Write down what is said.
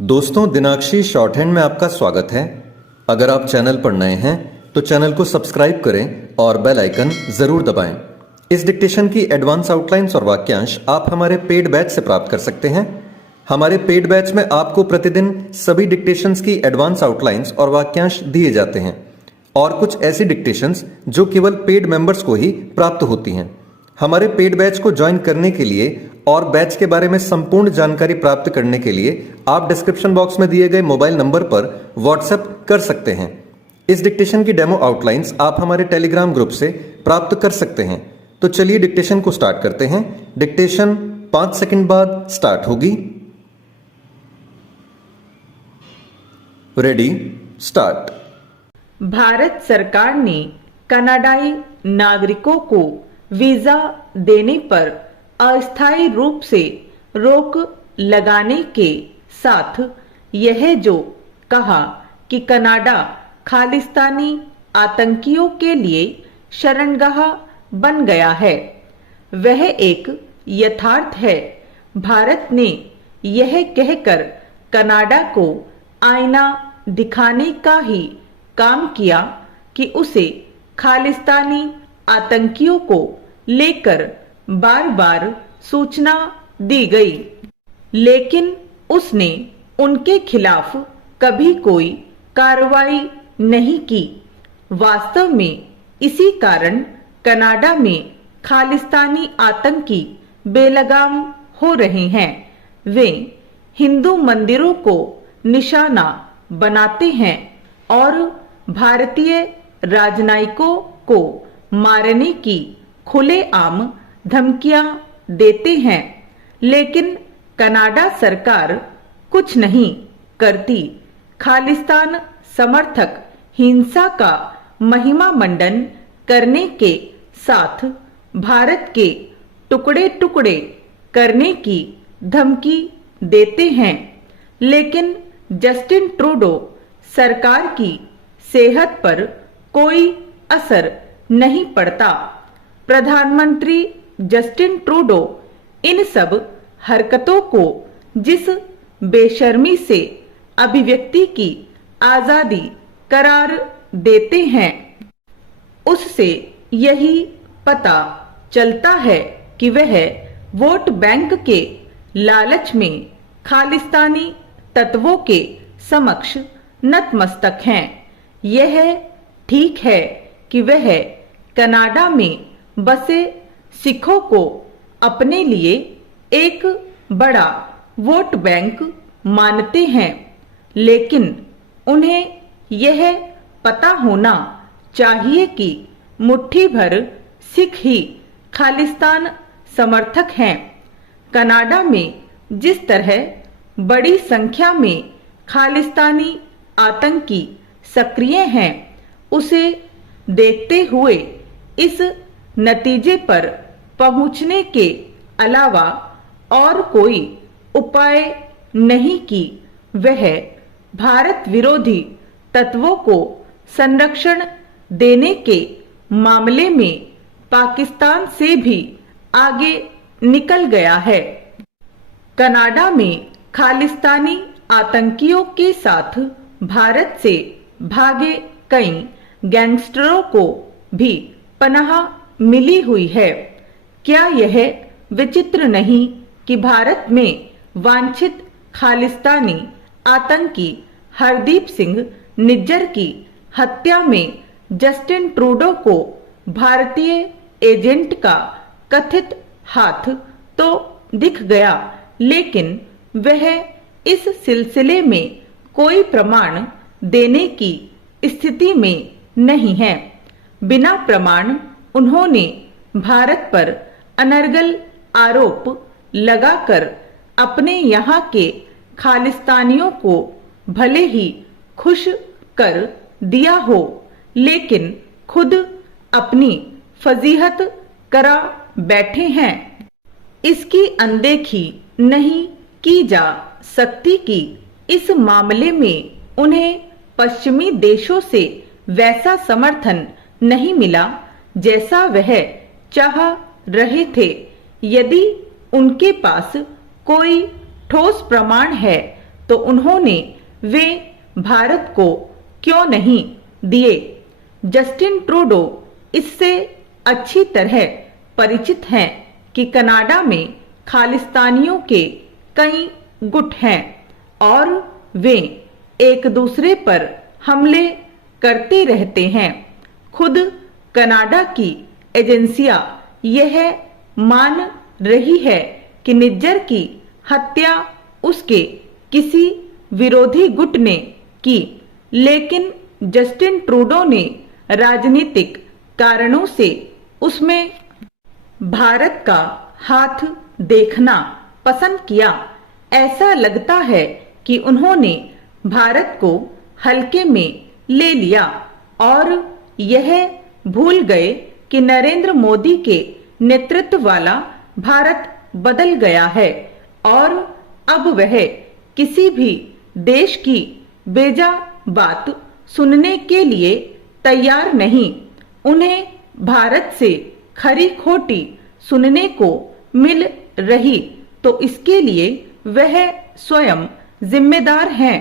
दोस्तों, दिनाक्षी short hand में आपका स्वागत है। अगर आप चैनल पर नए हैं तो चैनल को सब्सक्राइब करें और बेल आइकन जरूर दबाएं। इस डिक्टेशन की एडवांस आउटलाइंस और वाक्यांश आप हमारे पेड बैच से प्राप्त कर सकते हैं। हमारे पेड बैच में आपको प्रतिदिन सभी डिक्टेशंस की एडवांस आउटलाइंस और वाक्यांश दिए जाते हैं और कुछ ऐसी डिक्टेशंस जो केवल पेड मेंबर्स को ही प्राप्त होती हैं। हमारे पेड बैच को ज्वाइन करने के लिए और बैच के बारे में संपूर्ण जानकारी प्राप्त करने के लिए आप डिस्क्रिप्शन बॉक्स में दिए गए मोबाइल नंबर पर व्हाट्सएप कर सकते हैं। इस डिक्टेशन की डेमो आउटलाइंस आप हमारे टेलीग्राम ग्रुप से प्राप्त कर सकते हैं। तो चलिए डिक्टेशन को स्टार्ट करते हैं। डिक्टेशन 5 सेकंड बाद स्टार्ट होगी। Ready, start. भारत सरकार ने कनाडाई नागरिकों को वीजा देने पर अस्थायी रूप से रोक लगाने के साथ यह जो कहा कि कनाडा खालिस्तानी आतंकियों के लिए शरणगाह बन गया है, वह एक यथार्थ है। भारत ने यह कहकर कनाडा को आईना दिखाने का ही काम किया कि उसे खालिस्तानी आतंकियों को लेकर बार बार सूचना दी गई, लेकिन उसने उनके खिलाफ कभी कोई कार्रवाई नहीं की। वास्तव में इसी कारण कनाडा में खालिस्तानी आतंकी बेलगाम हो रहे हैं। वे हिंदू मंदिरों को निशाना बनाते हैं और भारतीय राजनयिकों को मारने की खुलेआम धमकियां देते हैं, लेकिन कनाडा सरकार कुछ नहीं करती। खालिस्तान समर्थक हिंसा का महिमा मंडन करने के साथ भारत के टुकड़े टुकड़े करने की धमकी देते हैं, लेकिन जस्टिन ट्रूडो सरकार की सेहत पर कोई असर नहीं पड़ता। प्रधानमंत्री जस्टिन ट्रूडो इन सब हरकतों को जिस बेशर्मी से अभिव्यक्ति की आजादी करार देते हैं, उससे यही पता चलता है कि वह वोट बैंक के लालच में खालिस्तानी तत्वों के समक्ष नतमस्तक हैं। यह ठीक है कि वह कनाडा में बसे सिखों को अपने लिए एक बड़ा वोट बैंक मानते हैं, लेकिन उन्हें यह पता होना चाहिए कि मुट्ठी भर सिख ही खालिस्तान समर्थक हैं। कनाडा में जिस तरह बड़ी संख्या में खालिस्तानी आतंकी सक्रिय हैं, उसे देखते हुए इस नतीजे पर पहुंचने के अलावा और कोई उपाय नहीं कि वह भारत विरोधी तत्वों को संरक्षण देने के मामले में पाकिस्तान से भी आगे निकल गया है। कनाडा में खालिस्तानी आतंकियों के साथ भारत से भागे कई गैंगस्टरों को भी पनाह मिली हुई है। क्या यह विचित्र नहीं कि भारत में वांछित खालिस्तानी आतंकी हरदीप सिंह निज्जर की हत्या में जस्टिन ट्रूडो को भारतीय एजेंट का कथित हाथ तो दिख गया, लेकिन वह इस सिलसिले में कोई प्रमाण देने की स्थिति में नहीं है। बिना प्रमाण उन्होंने भारत पर अनर्गल आरोप लगाकर अपने यहाँ के खालिस्तानियों को भले ही खुश कर दिया हो, लेकिन खुद अपनी फजीहत करा बैठे हैं। इसकी अनदेखी नहीं की जा सकती कि इस मामले में उन्हें पश्चिमी देशों से वैसा समर्थन नहीं मिला जैसा वह चाह रहे थे। यदि उनके पास कोई ठोस प्रमाण है तो उन्होंने वे भारत को क्यों नहीं दिए। जस्टिन ट्रूडो इससे अच्छी तरह परिचित हैं कि कनाडा में खालिस्तानियों के कई गुट हैं और वे एक दूसरे पर हमले करते रहते हैं। खुद कनाडा की एजेंसियां यह मान रही है कि निज्जर की हत्या उसके किसी विरोधी गुट ने की, लेकिन जस्टिन ट्रूडो ने राजनीतिक कारणों से उसमें भारत का हाथ देखना पसंद किया। ऐसा लगता है कि उन्होंने भारत को हल्के में ले लिया और यह भूल गए कि नरेंद्र मोदी के नेतृत्व वाला भारत बदल गया है और अब वह किसी भी देश की बेजा बात सुनने के लिए तैयार नहीं। उन्हें भारत से खरी खोटी सुनने को मिल रही तो इसके लिए वह स्वयं जिम्मेदार हैं।